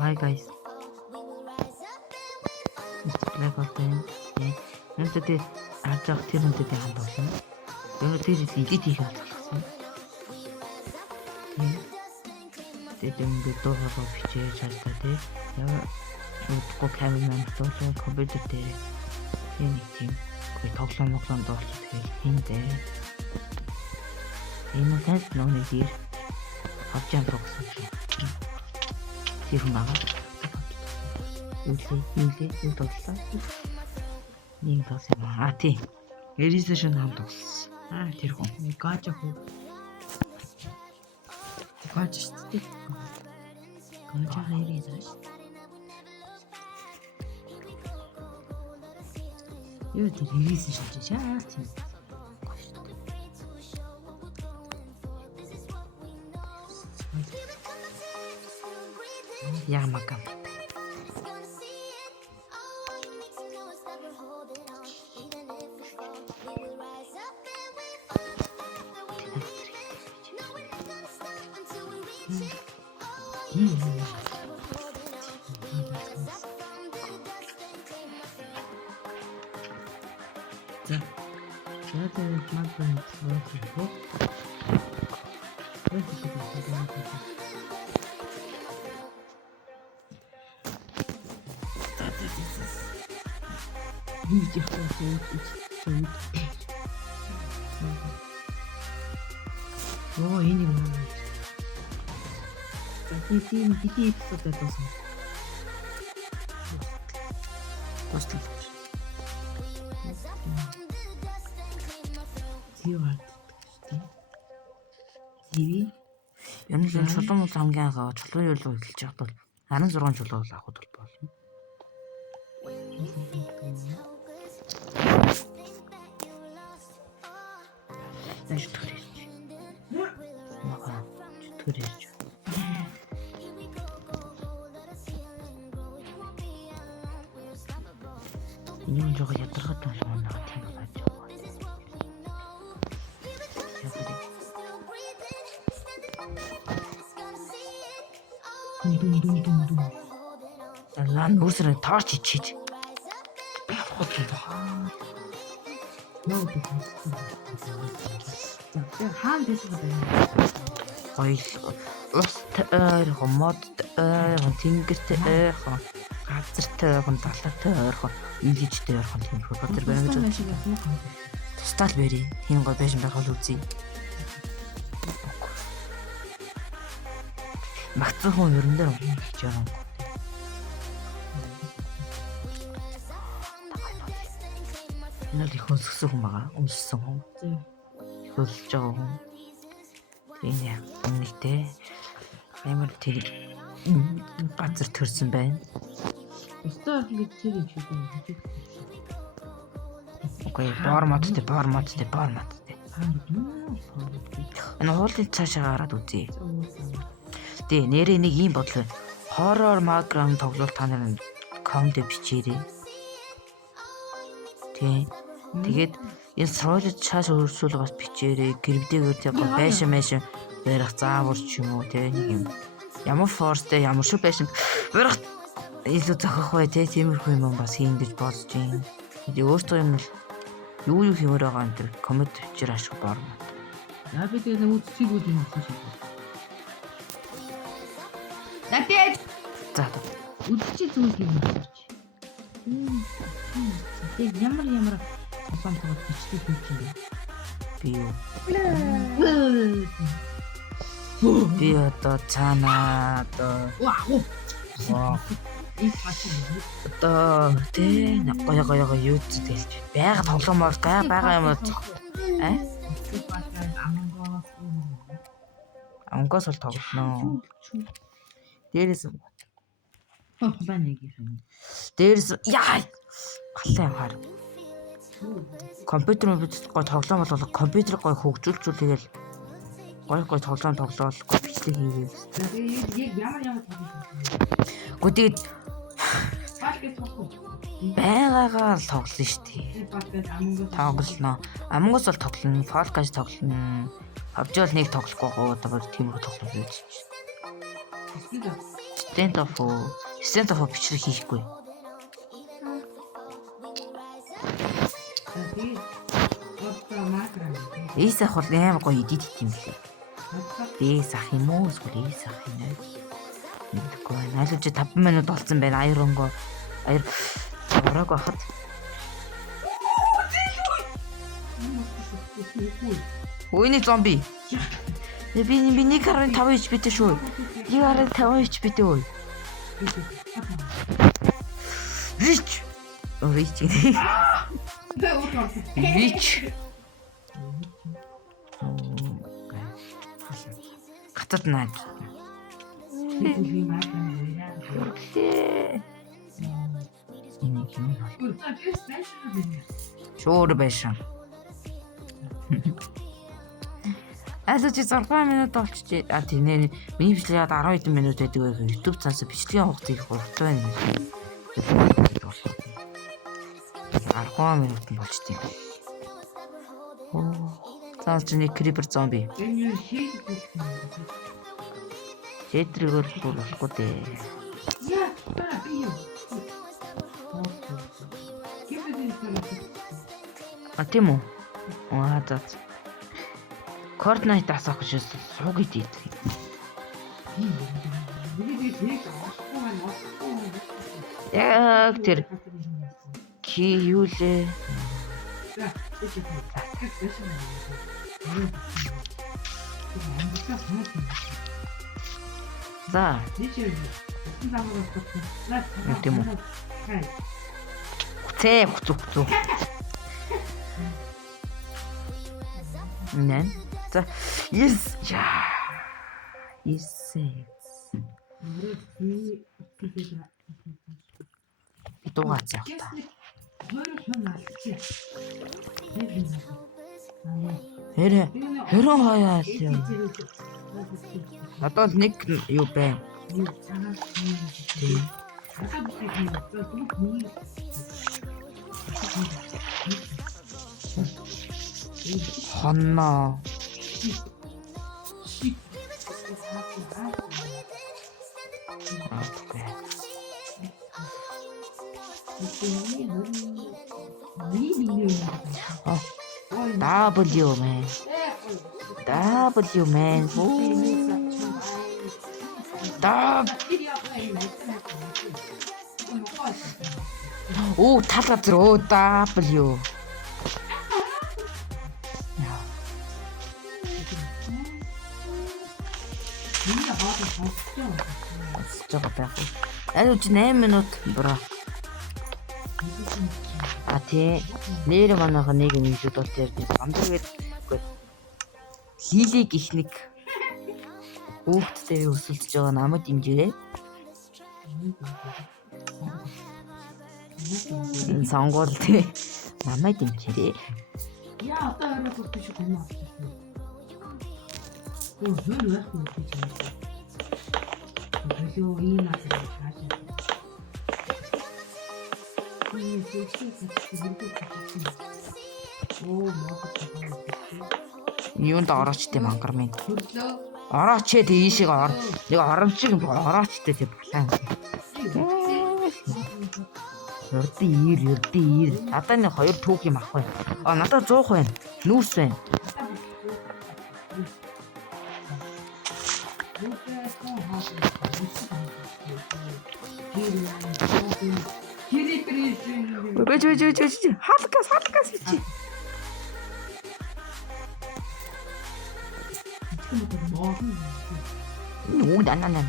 Hi guys. Black Ops. Үнэндээ харж байгаа тэр үнэндээ хамт болно. Тэр жил edit хийх болсон. Тэгээд ингээд дуу хоолой бичээж чадлаа тий. Яа удахгүй камерын зураг компьютер дээр тийм тоглоом дуусах тэгэл хиндэ. Энэ тас нөөний дээр авч яам тогсон. Тэр хүн байгаа. Үгүй тоглолоо. Нэг тоглосон юм аа тий. Эризэшн хамт тоглосон. Тэр хүн гаж хөө. Гаж шүү дээ. Гаж хайрын. Юу тэр эризэшн шиж шаа тий. Ямака. За. Яагаад мантан цогцох вэ? Оо энэ юм. Тийм эпизодад болсон. Постол. Энэ л чулуун хамгийн ангаа чулуун юу л эхэлж байгаад бол 16 чулуун авах бол болно. Дэш төрөж. Мага төрөж. Энэ жоо ядаргаад байна тийм байна. Лан нүсрэн торч ичиж. Хаан бисгэж байна. Гоёл уст ойрхон мод ойрхон тэнгэрт ойрхон газарт ойрхон далайт ойрхон илжтэй ойрхон тийм хөөр байна гэж байна. Тустал бэрий. Хин гоо байж байх бол үзье. Магцсан хүн ерөн дээр хийж байгаа. Энэ л их өсгсөн хүн байгаа. Өмссөн хүн. Их өсөж байгаа хүн. Энэ үнэтэй. Амар тэр газар төрсөн байна. Өстөө ингэ тэр юм шиг байна. Окей, борматтэй. Энэ хуулын цаашаа гараад үзье. Тэ нэрээ нэг юм бодлоо. Horror Magram тоглолт та нарыг комент бичээрэй. Тэ. Тэгээд энэ суулж цааш өрсөл бас бичээрэй. Гэрвдэгээр яг байшин барих заавар ч юм уу тэ нэг юм. Ямар форстэй ямар шүү байшин барих илүү зохих бай тэ тиймэрхүү юм бас хийн гэж бодож байна. Тэгээд өөртөө юм л юу хиймээр байгаа энэ комент бичээр ашиг борно. Яа би тэгээд үзчихийг үл юм болсон шүү. Natej! За. Үдчи зүйл юм байна. Тэг ямар сан тоглож бичдэг юм чинь. Би юу? Би одоо цаана одоо. Вау. Их хачиг. Одоо тэ гоё юу гэж байга тоглоомоор байгаа юм уу? Ангоос л тоглоно. Дээрээс байна юм. Дээрээс яа. Галаа хаар. Компьютер гой тоглоом бол компьютер гой хөгжүүлж тэгэл гой тоглоом тоглоол бичлэг хийгээл. Ямар гүдэд байгаагаар л тоглоно шүү дээ. Тоглоно. Амгоос бол тоглоно, Fall-Guys тоглоно. PUBG бол нэг тоглохгүй гоо одоо тийм их тоглоно гэж. Stand off бичлэг хийхгүй. Эс ах бол амар гоё эдит хийх юм лээ. Эс ах юм уу? Эсвэл эс ах юм аа. Мэдгүй. Наалж 5 минут болсон байна. Аяронго. Аяр орог байхад. Өөний зомби. Би нэг 15 HP-тэй шүү. 15 HP-тэй өө. Рич. Хатад наад. Шуур байсан. Асууж 6 минут болчихжээ. Тийм нэ миний бичлэг яд 10 хэдэн минут байдаг байх. YouTube цаасаа бичлэгийн хугацаа их урт байна. 10 минут болчтой. Цаас чи нэг крипер зомби. Хэтрэгөр болохгүй дээ. А тийм үү? За. Coordinate асах гэж сууг идэх. Яг тэр ки юу лээ? За. Тийм үү? Хуцуу. Нэ. За. Yes. Yes. Дугаац яах та. Хэрэн хаяа юм. Одоо нэг юу бэ? Ханна. W man. Оо талга зрөө W. Жоо байх. Аль 8 минут бро. А тий нэр манайха нэг юм шүү бол тэр бамдгээд хийлийг их нэг хүүхдтэй өсөлдөж байгаа намайг дэмжээрэй. Энэ сонгуул тий намайг дэмжээрэй. Яа одоо орой бүртэж гомоо авчихсан. Оо зөөр байх юм гэж байна. Болоо ийм асар хаашаа. Юунд орооч тийм мангар минь. Орооч тийшээ ор. Нэг оромчиг ороочтой тийм булаа. Ердий. Надад нэг 2 түүх юм ахгүй. Надад 100 байна. Нүүс байна. Ой, халкас чи. Юу данана.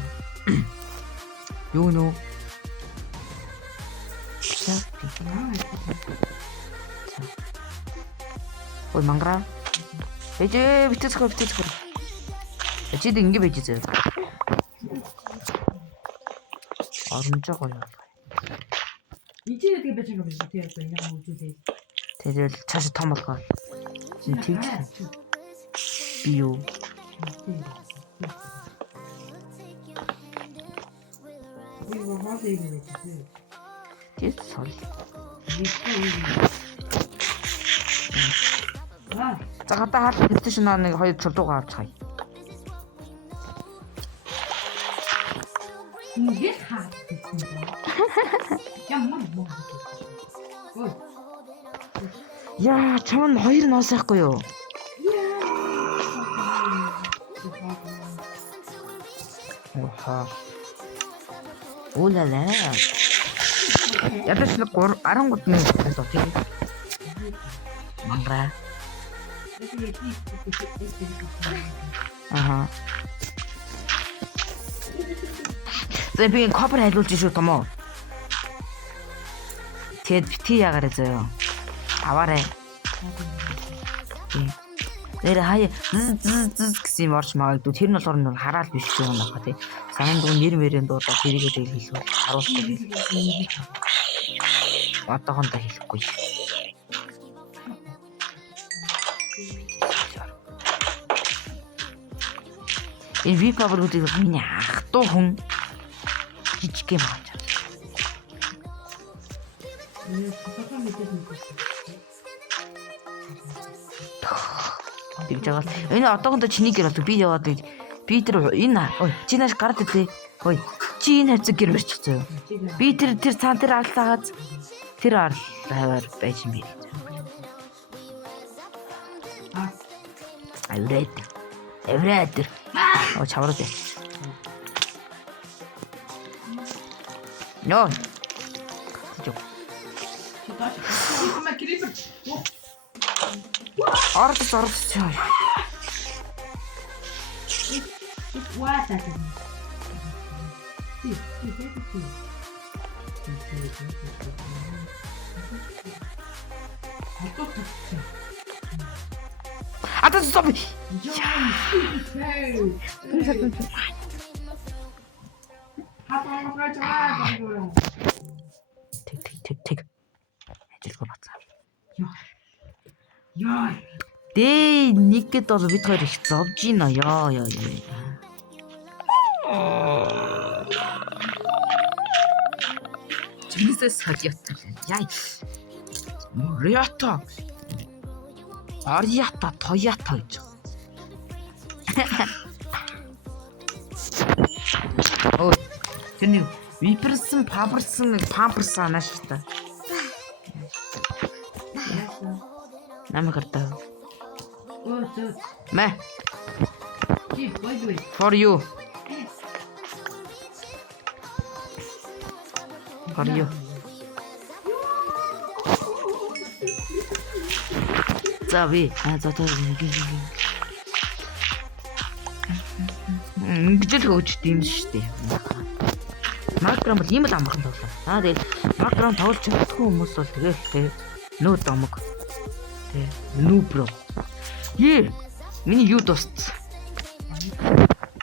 Юу нөө. Ой мангара. Битээсхөр. Чид ингэ байж зөө. Оромжоо гоё. Ичээд гэж байгаа юм шиг тийм яг үзүүлээ. Тэгэл цааш том болгоо. Тэгж. Би юу? Тэт сол. За гадаа хаад хэвчээ нэг 2 чулуугаа авч хай. Ингээд хаа. Ямар муу. Ой. Яа, чам хоёр ноос яахгүй юу? Оха. Улала. Ядаж нэг 13 минут болоо тийм. Мангара. Аха. За би копер хайлуулж шүү томоо. Тэгэд бити ягараа заяа. Аваарэ. Нэр хаяа гэсэн юм орч магадгүй. Тэр нь болохоор нэг хараал биш юм байна тий. Сайн дуун нэр мэрэн дуудаа тэрийгээ хэлээ. Харуулахгүй. Одоохондоо хэлэхгүй. Энэ випабруудыг миний ах トゥ хүн жижиг юм байна. Тэгж байгаа. Энэ одоохондоо чиний гэр болдог. Би яваад би тэр энэ чи нааш гард ирлээ. Ой, чи энэ хавцаг гэр барьчихсан юу? Би тэр цаан тэр аллаагаад тэр хаваар байж юм би. Эврээд. Оо чавраад яа. Нөө. Чөө. Ордос чаа. What that? Ата стоп. Тэг. Ажилгүй бацаа. Яа. Дээ нэгэд бол бид хоёр их зовж гинэ ёо. Чимээсээс хагьяатал. Яй. Риата. Ариата тоята гэж. Ой. Тэний виперсэн, памперсэн, памперсан ааш та. Намайгартаа. Мэ. For you. For you. За би за ингэж л хөөж тийм шүү дээ. Макрон бол ийм л амархан тоглоо. Тэгээд макрон тоглож чадахгүй хүмүүс бол тэгэл тий нөө домог. Тий нүү бро. Миний юу дууссан?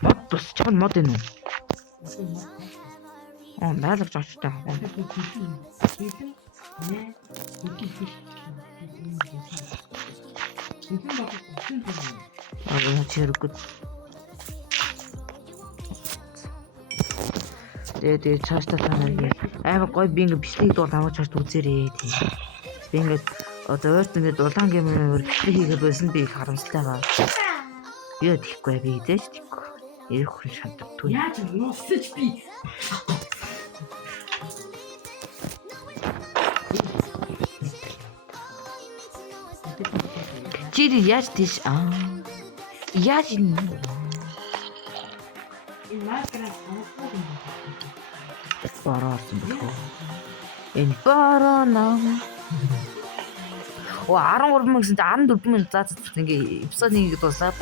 Мод чон мод энэ үү? Наалгаж очтой. Чиргүүд. Тэгээд цаашдаа танаа амар гой би ингээ бичлэг дуул аваад чарт үзээрээ тийм. Би ингээ одоо өөрт ингээ дулаан гэмээр бичлэг хийгээд байсан би их харамсалтай байгаа. Яа тийхгүй би идэж тийхгүй. Ирэх хүн шантдаг. Яаж нуусч би. Чири яаж тийш яаж юм? Энэ барана. Оо 13 мөн гэсэн 14 мөн заа ингээ эпизод нэг дуусаа.